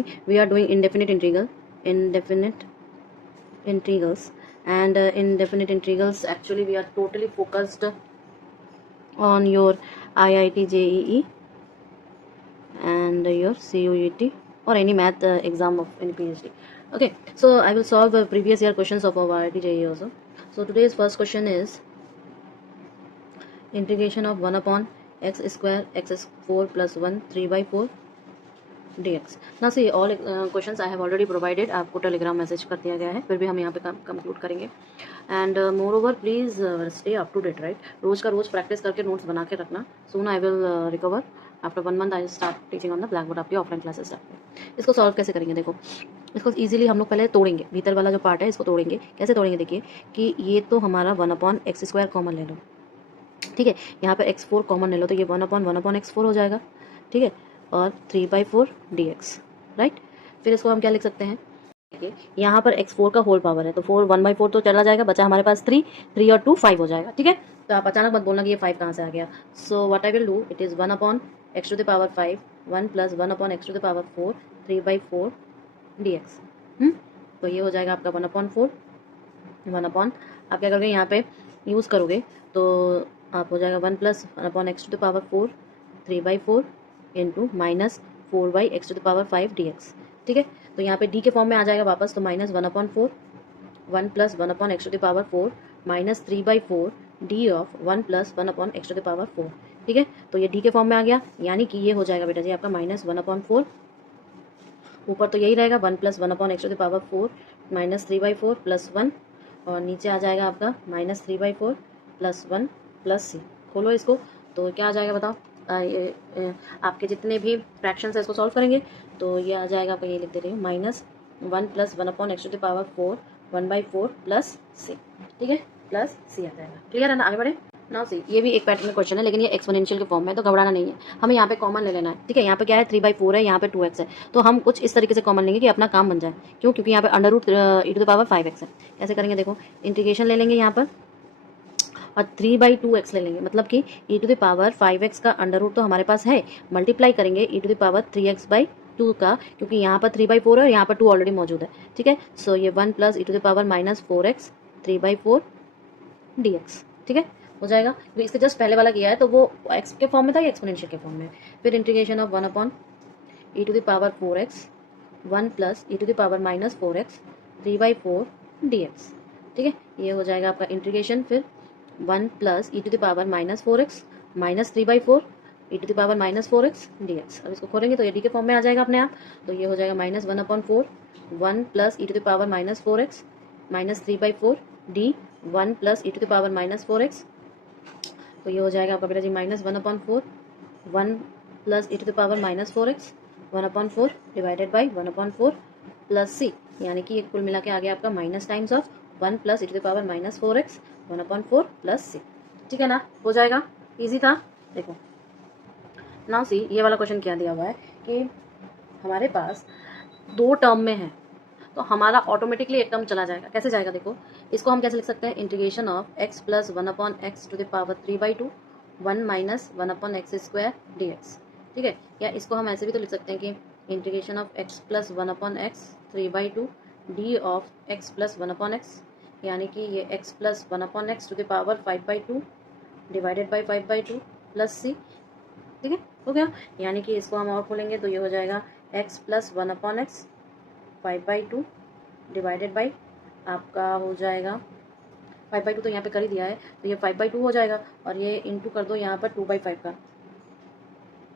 doing, we are doing indefinite integrals, and indefinite integrals actually we are totally focused on your IIT JEE and your CUET or any math exam of any PhD. Okay, so I will solve previous year questions of our IIT JEE also. So today's first question is integration of 1 upon x square x4 plus 1 3 by 4 dx. Now see all questions I have already provided, आपको Telegram message कर दिया गया है, फिर भी हम यहाँ पे कंक्लूड करेंगे. And moreover please stay up to date, right. रोज़ का रोज़ प्रैक्टिस करके नोट्स बना के रखना. Soon I will recover after 1 month I start teaching on the blackboard आपकी ऑफलाइन क्लासेस में. इसको सॉल्व कैसे करेंगे देखो. इसको ईजिली हम लोग पहले तोड़ेंगे, भीतर वाला जो पार्ट है इसको तोड़ेंगे. कैसे तोड़ेंगे देखिए कि ये तो हमारा 1 अपॉन एक्स स्क्वायर कॉमन ले लो, ठीक है. यहाँ पर x4 कॉमन ले लो तो ये 1 अपॉन x4 हो जाएगा, ठीक है. और 3/4 dx, राइट. फिर इसको हम क्या लिख सकते हैं, यहाँ पर x4 का होल पावर है तो 1/4 तो चला जाएगा, बचा हमारे पास 3 और 2 5 हो जाएगा, ठीक है. तो आप अचानक मत बोलना कि ये 5 कहाँ से आ गया. So what I will do, it is 1 upon x to the power 5 1 plus 1 upon x to the power 4 3/4 dx. तो ये हो जाएगा आपका 1/4 1 अपॉन, आप क्या करोगे यहाँ पे यूज़ करोगे तो आप हो जाएगा 1 plus 1 upon x to the power 4 3/4 into minus 4/x to the power 5 dx, ठीक है. तो यहाँ पे d के फॉर्म में आ जाएगा वापस, तो minus 1/4 1 plus 1 upon x to the power 4 minus 3/4 d of 1 plus 1 upon x to the power 4, ठीक है. तो ये d के फॉर्म में आ गया, यानी कि ये हो जाएगा बेटा जी आपका माइनस 1/4, ऊपर तो यही रहेगा 1 plus 1 upon x to the power 4 minus 3/4 plus 1, और नीचे आ जाएगा आपका माइनस 3/4 प्लस 1 प्लस c. खोलो इसको तो क्या आ जाएगा बताओ. आपके जितने भी फ्रैक्शंस है इसको सॉल्व करेंगे तो ये आ जाएगा आपका, ये लिख दे रही हूँ, minus 1 plus 1 upon x to the power 4 1/4 plus c, ठीक है, प्लस c आ जाएगा. क्लियर है ना, आगे बढ़े. नाउ सी ये भी एक पैटर्न में क्वेश्चन है लेकिन ये एक्सपोनेंशियल के फॉर्म में, तो घबराना नहीं है. हमें यहाँ पे कॉमन ले लेना है, ठीक है. यहाँ पे क्या है 3/4 है, यहाँ पे 2x है, तो हम कुछ इस तरीके से कॉमन लेंगे कि अपना काम बन जाए. क्यों, क्योंकि यहाँ पे under root e to the power 5x है. कैसे करेंगे देखो, इंटीग्रेशन ले लेंगे यहाँ पर और 3/2x ले लेंगे, मतलब कि e to the power 5x का अंडर रूट तो हमारे पास है, मल्टीप्लाई करेंगे e to the power 3x/2 का, क्योंकि यहाँ पर 3/4 है और यहाँ पर 2 ऑलरेडी मौजूद है, ठीक है. सो ये 1 plus e to the power minus 4x 3/4 dx, ठीक है, हो जाएगा. तो इसके जस्ट पहले वाला किया है तो वो x के फॉर्म में था, या एक्सपोनेंशियल के फॉर्म में. फिर integration of 1 upon e to the power 4x 1 plus e to the power minus 4x 3/4 dx, ठीक है. ये हो जाएगा आपका इंटीग्रेशन, फिर 1 plus e to the power minus 4x minus 3/4 e to the power minus 4x dx. अब इसको खोलेंगे तो ये d के फॉर्म में आ जाएगा अपने आप, तो ये हो जाएगा minus 1/4 1 plus e to the power minus 4x minus 3/4 d 1 plus e to the power minus 4x, तो ये हो जाएगा आपका बेटा जी minus 1/4 1 plus e to the power minus 4x 1/4 divided by 1/4 plus c, यानी कि ये कुल मिला के आ गया आपका minus times of 1 plus e to the power minus 4x 1/4 plus c, ठीक है ना, हो जाएगा. इजी था. देखो नाउ सी ये वाला क्वेश्चन क्या दिया हुआ है कि हमारे पास 2 टर्म में है तो हमारा ऑटोमेटिकली एक टर्म चला जाएगा. कैसे जाएगा देखो, इसको हम कैसे लिख सकते हैं, integration of x plus 1 upon x to the power 3/2 1 minus 1 upon x square dx, ठीक है. या इसको हम ऐसे भी तो लिख सकते हैं कि integration of x plus 1 upon x 3/2 d of x plus 1 upon x, यानी कि ये x plus 1 upon x to the power 5/2 divided by 5/2 plus c, ठीक है, हो गया. यानी कि इसको हम और खोलेंगे तो ये हो जाएगा x plus 1 upon x 5/2 divided by आपका हो जाएगा 5/2 तो यहाँ पे कर ही दिया है तो ये 5/2 हो जाएगा, और ये इंटू कर दो यहाँ पर 2/5 का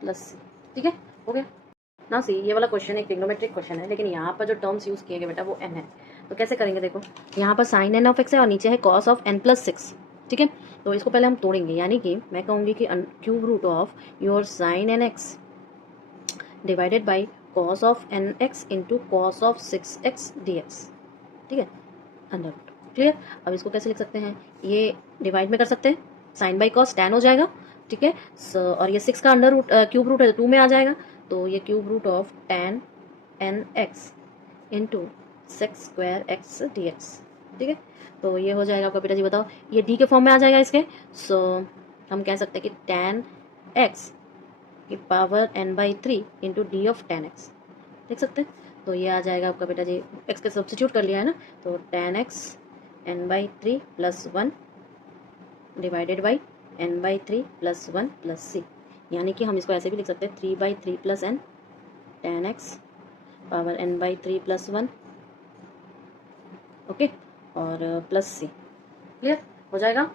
प्लस, ठीक है, हो गया. ना सी ये वाला क्वेश्चन एक ट्रिग्नोमेट्रिक क्वेश्चन है, लेकिन यहाँ पर जो टर्म्स यूज़ किए गए बेटा वो n है. तो कैसे करेंगे देखो, यहाँ पर साइन n ऑफ x है और नीचे है कॉस ऑफ n प्लस 6, ठीक है. तो इसको पहले हम तोड़ेंगे, यानी कि मैं कहूँगी कि cube root of your sine nx divided by cos of nx into cos of 6x dx, ठीक है, अंडर रूट. क्लियर. अब इसको कैसे लिख सकते हैं, ये डिवाइड में कर सकते हैं, साइन बाई कॉस टैन हो जाएगा, ठीक है. और ये 6 का अंडर रूट क्यूब रूट है तो 2 में आ जाएगा, तो ये cube root of tan nx into 6 square x dx, ठीक है. तो ये हो जाएगा आपका बेटा जी बताओ, ये d के फॉर्म में आ जाएगा इसके. सो हम कह सकते हैं कि टैन x की power n/3 into D of tan x, लिख सकते हैं। तो ये आ जाएगा आपका बेटा जी, एक्स का सब्स्टिट्यूट कर लिया है ना, तो tan x n/3 plus 1 divided by n/3 plus 1 plus C, यानी कि हम इसको ऐसे भी लिख सकते हैं 3/3 plus n tan x power n/3 plus 1, okay, और प्लस सी। क्लियर हो जाएगा।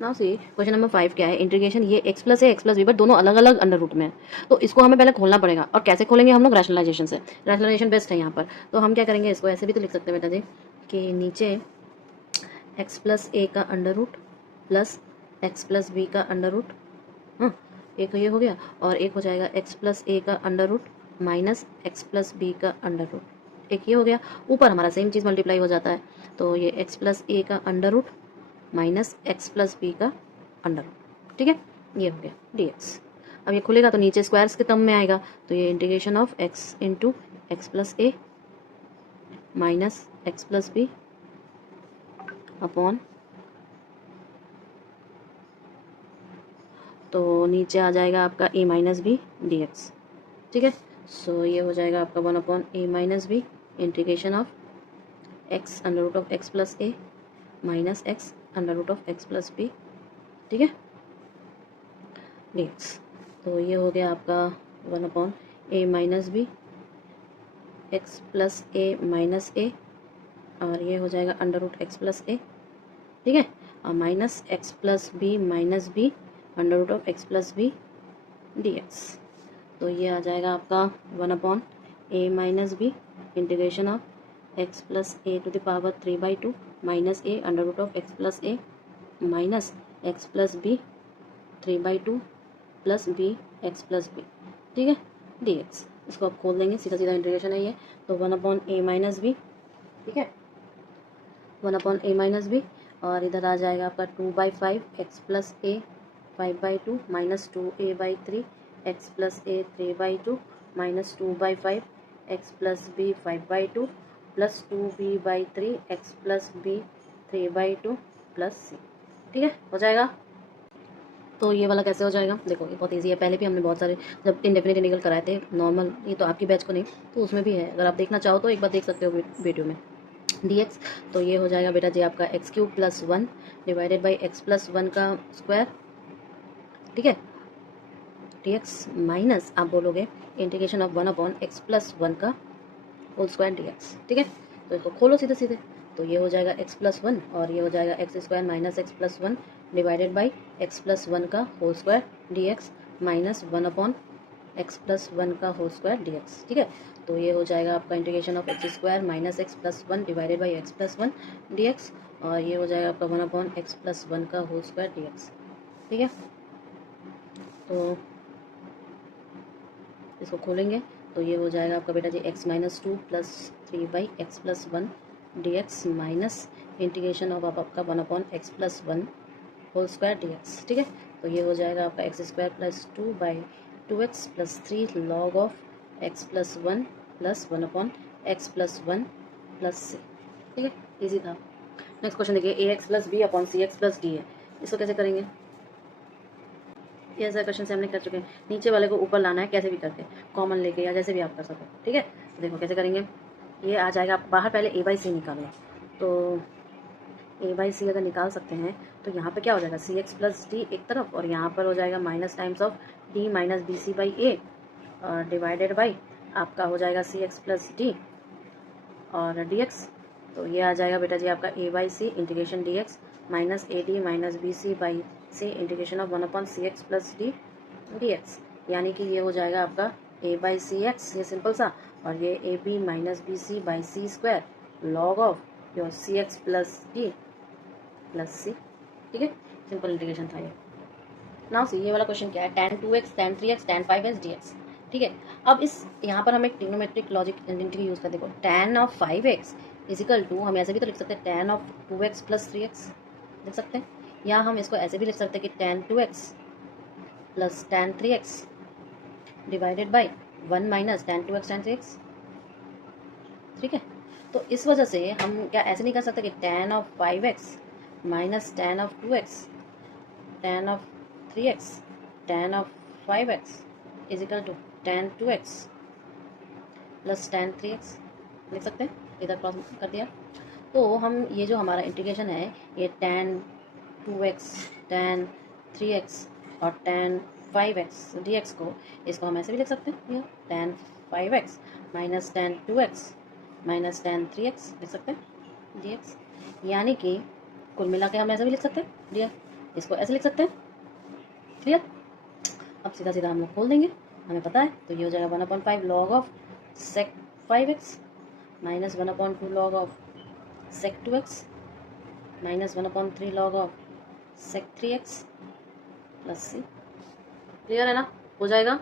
नाउ सी क्वेश्चन नंबर 5 क्या है, इंटीग्रेशन ये x प्लस है, x प्लस बी, बट दोनों अलग अलग अंडर रूट में है, तो इसको हमें पहले खोलना पड़ेगा। और कैसे खोलेंगे हम लोग? रैशनलाइजेशन से। रैशनलाइजेशन बेस्ट है यहाँ पर। तो हम क्या करेंगे, इसको ऐसे भी तो लिख सकते हैं बेटा जी कि नीचे x प्लस ए का under root plus x plus B का अंडर रूट, हाँ, एक ये हो गया, और एक हो जाएगा x प्लस ए का under root minus x plus B का अंडर रूट, एक ये हो गया। ऊपर हमारा सेम चीज़ मल्टीप्लाई हो जाता है, तो ये x प्लस ए का under root minus x plus B का अंडर रूट, ठीक है, ये हो गया dx। अब ये खुलेगा तो नीचे स्क्वायर्स के टर्म में आएगा, तो ये integration of x into x plus A minus x plus B upon, तो नीचे आ जाएगा आपका a माइनस बी dx, ठीक है। सो ये हो जाएगा आपका 1 upon a minus B integration of x under root of x plus A minus x under root of x plus B, ठीक है, dx। तो ये हो गया आपका 1 upon a minus b x plus A minus a, और ये हो जाएगा under root x plus a, ठीक है, और minus x plus b minus b under root of x plus b dx। तो ये आ जाएगा आपका 1 upon a minus B integration of x plus A to the power 3/2 minus A under root of x plus A minus x plus B 3/2 plus B x plus B, ठीक है, dx। इसको आप खोल देंगे, सीधा सीधा इंटीग्रेशन है ये, तो 1 अपॉन a माइनस बी, ठीक है, 1 अपॉन a माइनस बी, और इधर आ जाएगा आपका 2/5 x plus a 5/2 minus 2a/3 x plus a 3/2 minus 2/5 x plus b 5/2 plus 2b/3 x plus B 3/2 plus c, ठीक है, हो जाएगा। तो ये वाला कैसे हो जाएगा, देखो ये बहुत इजी है, पहले भी हमने बहुत सारे जब इंडेफिनिट इंटीग्रल कराए थे नॉर्मल, ये तो आपकी बैच को नहीं, तो उसमें भी है, अगर आप देखना चाहो तो एक बार देख सकते हो वीडियो में, dx। तो ये हो जाएगा बेटा जी आपका x³ plus 1 divided by x plus 1 का स्क्वायर, ठीक है, dx माइनस आप बोलोगे integration of 1 upon x plus 1 का होल स्क्वायर dx, ठीक है। तो इसको खोलो सीधे सीधे, तो ये हो जाएगा x प्लस 1 और ये हो जाएगा x square minus x plus 1 divided by x plus 1 का whole square dx minus 1 upon x plus 1 का होल स्क्वायर dx, ठीक है। तो ये हो जाएगा आपका integration of x square minus x plus 1 divided by x plus 1 dx, और ये हो जाएगा आपका 1 अपॉन एक्स प्लस 1 का होल स्क्वायर dx, ठीक है। तो इसको खोलेंगे तो ये हो जाएगा आपका बेटा जी x minus 2 plus 3 by x plus 1 dx minus integration of आपका 1 upon x plus 1 whole square dx, ठीक है। तो ये हो जाएगा आपका x square plus 2/2x plus 3 log of x plus 1 plus 1 upon x plus 1 plus c, ठीक है, ईजी था। नेक्स्ट क्वेश्चन देखिए, ax प्लस बी अपॉन सी एक्स प्लस डी है, इसको कैसे करेंगे, ये ऐसा क्वेश्चन से हमने कर चुके हैं, नीचे वाले को ऊपर लाना है, कैसे भी करके कॉमन लेके या जैसे भी आप कर सको, ठीक है। तो देखो कैसे करेंगे, ये आ जाएगा आप बाहर पहले a/c निकालो, तो a/c अगर निकाल सकते हैं तो यहाँ पे क्या हो जाएगा सी एक्स प्लस डी एक तरफ, और यहाँ पर हो जाएगा minus times of D minus B C by A divided by आपका हो जाएगा सी एक्स प्लस डी और डी एक्स। तो ये आ जाएगा बेटा जी आपका a/c integration D x minus A D minus B C by C integration of 1 upon C x plus D D x, यानी कि ये हो जाएगा आपका a/cx, ये सिंपल सा, और ये a b minus B C by c square log of your c x plus d plus c, ठीक है, सिंपल इंटीग्रेशन था ये। नाउ सी ये वाला क्वेश्चन क्या है, tan 2x tan 3x tan 5x dx, ठीक है। अब इस यहाँ पर हम एक ट्रिग्नोमेट्रिक लॉजिक आइडेंटिटी यूज़ कर, देखो tan of 5x is equal to, हम ऐसे भी तो लिख सकते हैं tan of 2x plus 3x लिख सकते हैं, या हम इसको ऐसे भी लिख सकते हैं कि tan 2x plus tan 3x divided by 1 minus tan 2x tan 3x, ठीक है। तो इस वजह से हम क्या ऐसे नहीं कर सकते कि tan of 5x minus tan of 2x tan of 3x tan of 5x is equal to tan 2x plus tan 3x लिख सकते हैं, इधर क्रॉस कर दिया। तो हम ये जो हमारा इंटीग्रेशन है, ये tan 2x tan 3x और tan 5x dx को, इसको हम ऐसे भी लिख सकते हैं, ये tan 5x minus tan 2x minus tan 3x लिख सकते हैं dx। यानी कि कुल मिला के हम ऐसे भी लिख सकते हैं dx, इसको ऐसे लिख सकते हैं। क्लियर? अब सीधा सीधा हम लोग खोल देंगे, हमें पता है। तो ये हो जाएगा 1/5 log of sec 5x minus 1/2 log of sec 2x minus 1/3 log of sec 3x plus c। Clear है ना? हो जाएगा।